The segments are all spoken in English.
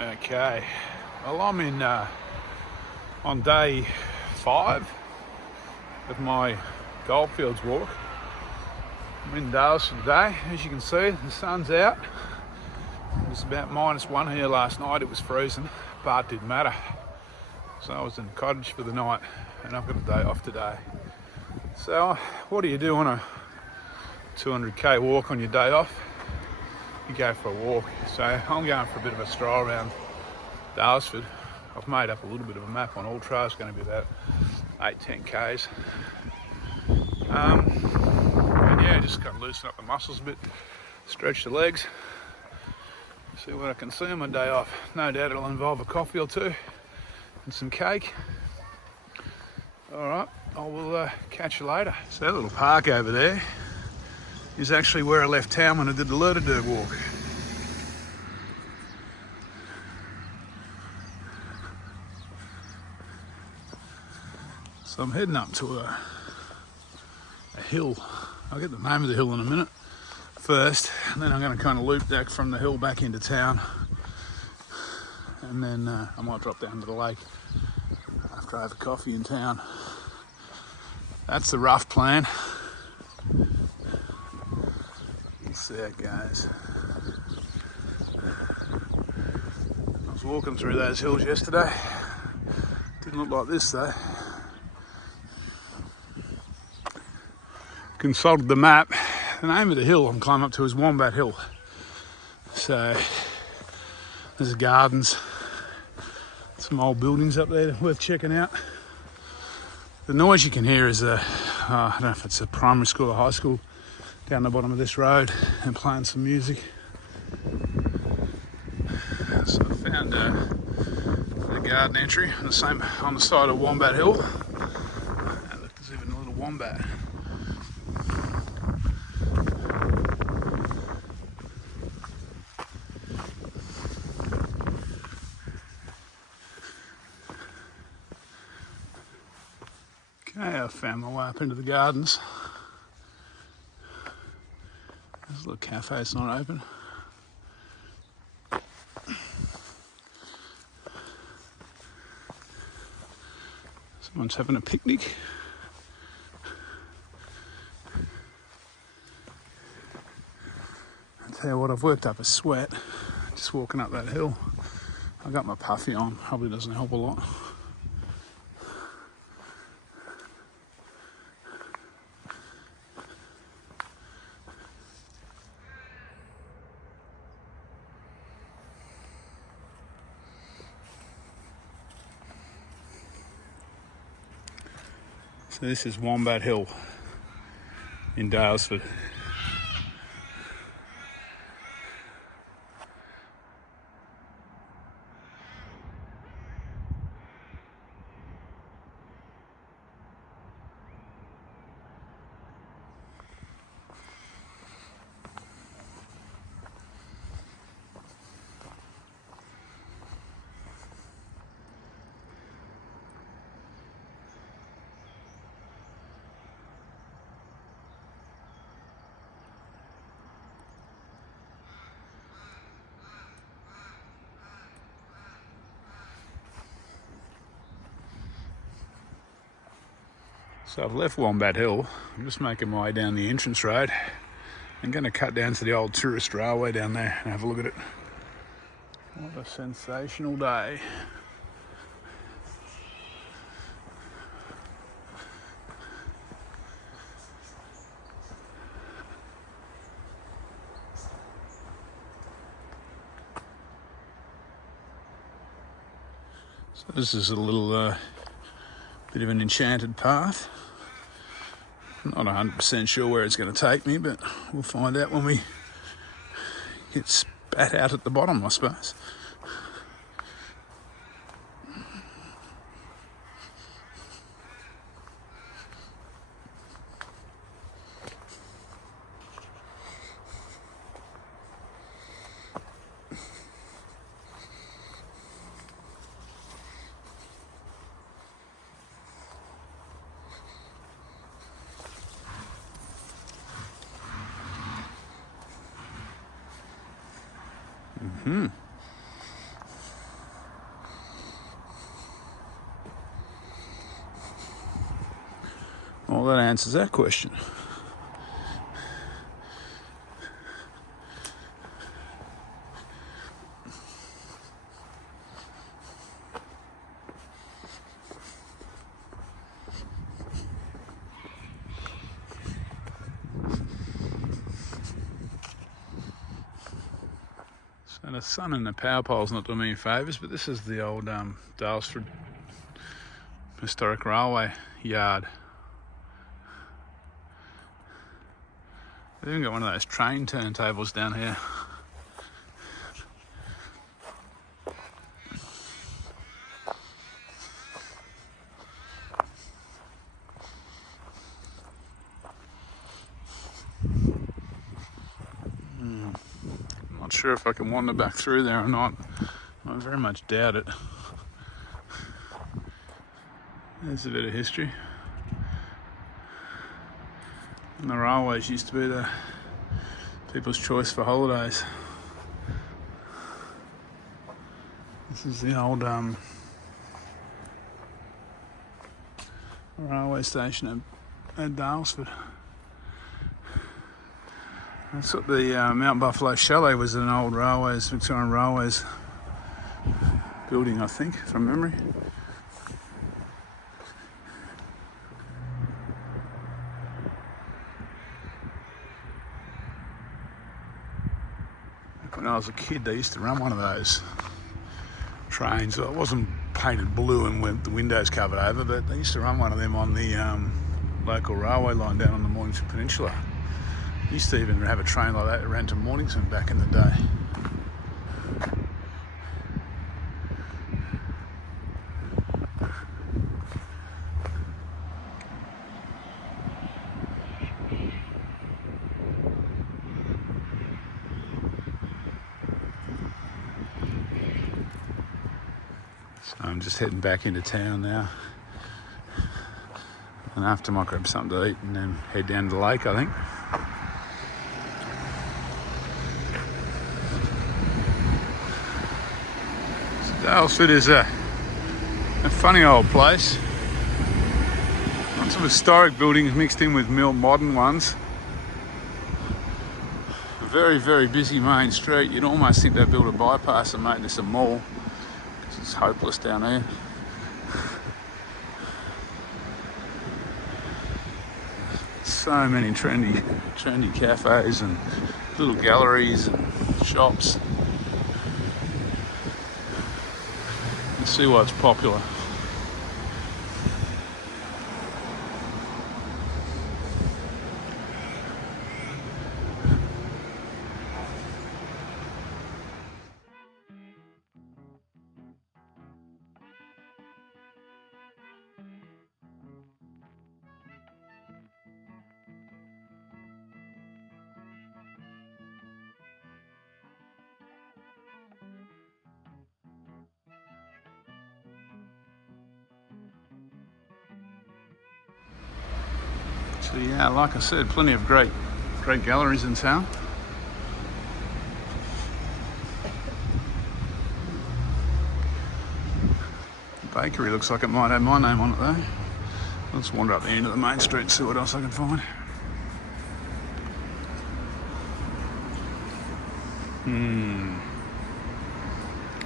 Okay, well I'm in on day 5 of my Goldfields walk. I'm in Daylesford today. As you can see, the sun's out. It was about -1 here last night. It was freezing, but it didn't matter. So I was in the cottage for the night and I've got a day off today. So what do you do on a 200k walk on your day off? You go for a walk. So I'm going for a bit of a stroll around Daylesford. I've made up a little bit of a map on all trails. It's going to be about 8-10 k's. And yeah, just kind of loosen up the muscles a bit, stretch the legs, see what I can see on my day off. No doubt it'll involve a coffee or two and some cake. All right, I will catch you later. So that little park over there is actually where I left town when I did the Daylesford walk. So I'm heading up to a hill. I'll get the name of the hill in a minute first, and then I'm going to kind of loop back from the hill back into town, and then I might drop down to the lake after I have a coffee in town. That's the rough plan. Let's see how it goes. I was walking through those hills yesterday. Didn't look like this though. Consulted the map. The name of the hill I'm climbing up to is Wombat Hill. So there's gardens, some old buildings up there worth checking out. The noise you can hear is I don't know if it's a primary school or high school down the bottom of this road and playing some music. So I found the garden entry on the side of Wombat Hill. And look, there's even a little wombat. Okay, I found my way up into the gardens. There's a little cafe, it's not open. Someone's having a picnic. I tell you what, I've worked up a sweat just walking up that hill. I got my puffy on, probably doesn't help a lot. So this is Wombat Hill in Daylesford. So I've left Wombat Hill. I'm just making my way down the entrance road. I'm going to cut down to the old tourist railway down there and have a look at it. What a sensational day. So this is a little bit of an enchanted path. Not 100% sure where it's going to take me, but we'll find out when we get spat out at the bottom, I suppose. Well, that answers that question. So the sun and the power pole's not doing me any favours, but this is the old Daylesford Historic Railway yard. They've even got one of those train turntables down here. Not sure if I can wander back through there or not. I very much doubt it. There's a bit of history. And the railways used to be the people's choice for holidays. This is the old railway station at Daylesford. That's what the Mount Buffalo Chalet was, an old railways, Victorian Railways building, I think, from memory. When I was a kid, they used to run one of those trains. It wasn't painted blue and with the windows covered over, but they used to run one of them on the local railway line down on the Mornington Peninsula. Used to even have a train like that ran to Mornington back in the day. So I'm just heading back into town now. And after I might grab something to eat and then head down to the lake, I think. Daylesford is a funny old place. Lots of historic buildings mixed in with more modern ones. A very, very busy main street. You'd almost think they built a bypass and made this a mall, because it's hopeless down here. So many trendy cafes and little galleries and shops. See why it's popular. So yeah, like I said, plenty of great galleries in town. The bakery looks like it might have my name on it though. Let's wander up the end of the main street and see what else I can find.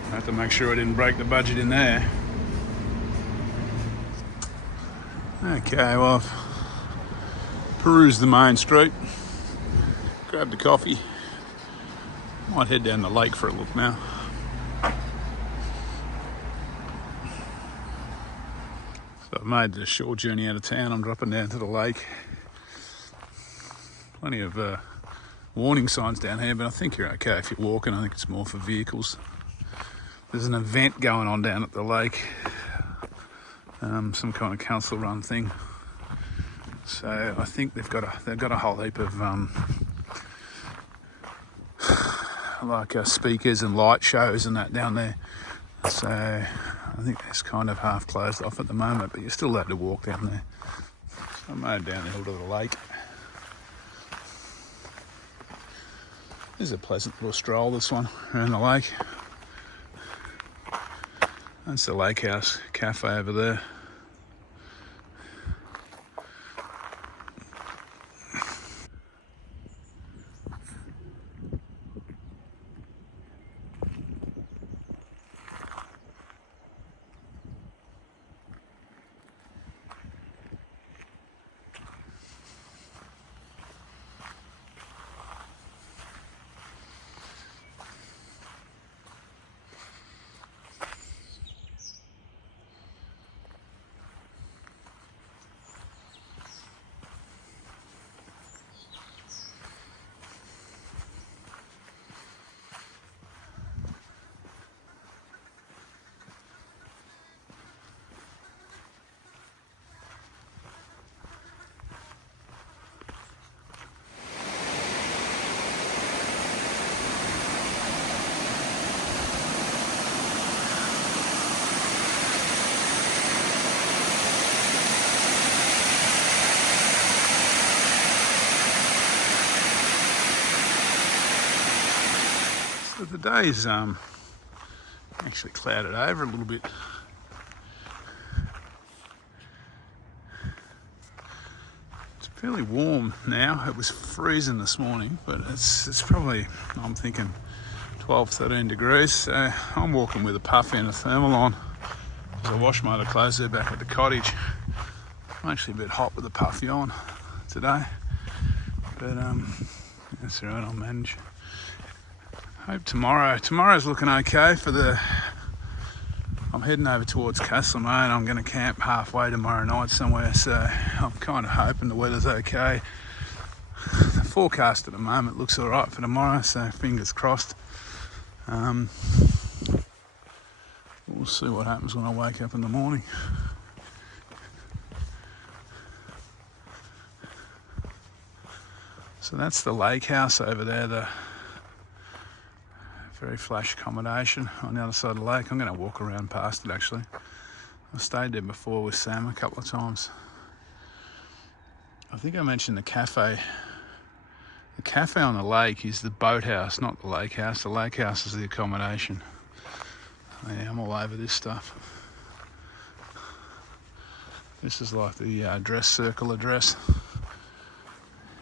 I have to make sure I didn't break the budget in there. Okay, well, I've perused the main street, grabbed a coffee, might head down the lake for a look now. So I've made a short journey out of town. I'm dropping down to the lake. Plenty of warning signs down here, but I think you're okay if you're walking. I think it's more for vehicles. There's an event going on down at the lake, some kind of council-run thing. So I think they've got a whole heap of speakers and light shows and that down there. So I think that's kind of half closed off at the moment, but you're still allowed to walk down there. So I made down the hill to the lake. This is a pleasant little stroll, this one, around the lake. That's the Lake House Cafe over there. the day's actually clouded over a little bit. It's fairly warm now. It was freezing this morning, but it's probably, I'm thinking, 12, 13 degrees. So I'm walking with a puffy and a thermal on because I washed my other clothes there back at the cottage. I'm actually a bit hot with the puffy on today, but that's all right, I'll manage. Hope tomorrow's looking okay for the, I'm heading over towards Castlemaine. I'm going to camp halfway tomorrow night somewhere, so I'm kind of hoping the weather's okay. The forecast at the moment looks all right for tomorrow, so fingers crossed. We'll see what happens when I wake up in the morning. So that's the lake house over there, the very flash accommodation on the other side of the lake. I'm going to walk around past it actually. I've stayed there before with Sam a couple of times. I think I mentioned the cafe. The cafe on the lake is the boathouse, not the lake house. The lake house is the accommodation. Yeah, I'm all over this stuff. This is like the dress circle address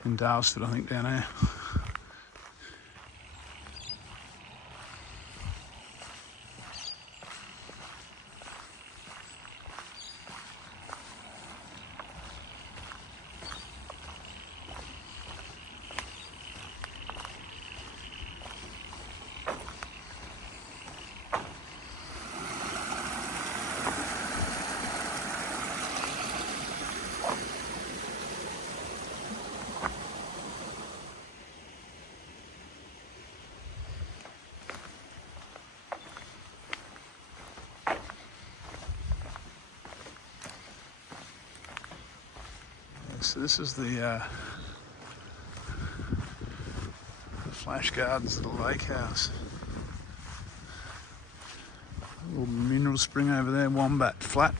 in Daylesford, I think, down there. So this is the flash gardens of the lake house. A little mineral spring over there, Wombat Flat.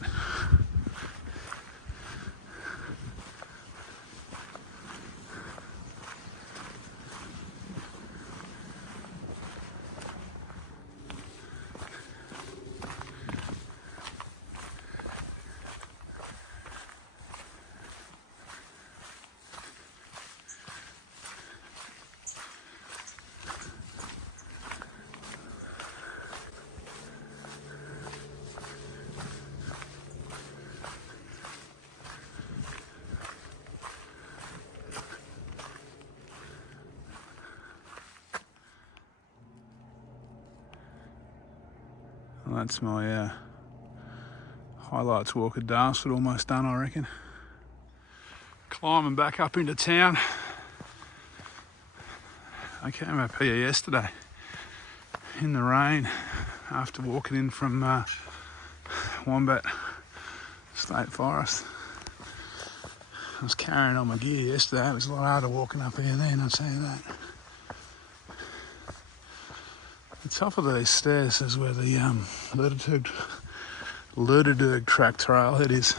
Well, that's my highlights walk at Daylesford, almost done I reckon. Climbing back up into town. I came up here yesterday in the rain after walking in from Wombat State Forest. I was carrying on my gear yesterday. It was a lot harder walking up here then, I'll tell you that. The top of these stairs is where the Goldfields Track trailhead is.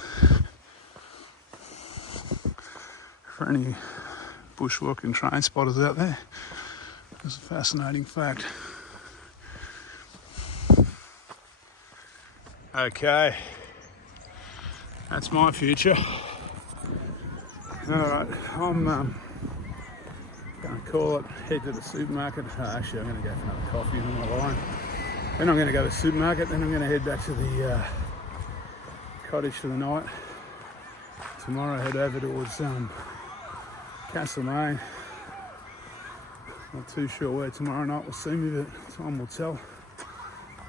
For any bushwalking train spotters out there, it's a fascinating fact. Okay, that's my future. Alright, I'm going to call it, head to the supermarket. Actually, I'm going to go for another coffee on my line. Then I'm going to go to the supermarket, then I'm going to head back to the cottage for the night. Tomorrow, head over towards Castlemaine. Not too sure where tomorrow night will see me, but time will tell.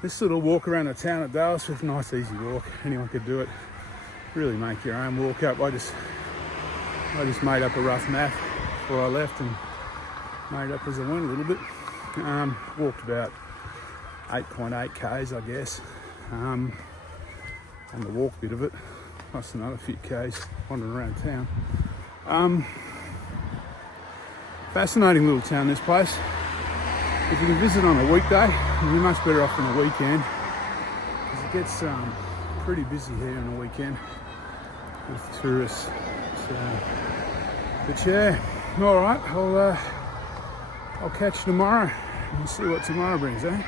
This little walk around the town at Daylesford, nice easy walk. Anyone could do it. Really make your own walk up. I just made up a rough map before I left and made up as I went a little bit. Walked about 8.8 k's, I guess, on the walk bit of it, plus another few k's wandering around town. Fascinating little town, this place. If you can visit on a weekday, you'll be much better off on a weekend, because it gets pretty busy here on the weekend with tourists. So, but yeah, all right, I'll catch you tomorrow. We'll see what tomorrow brings, eh?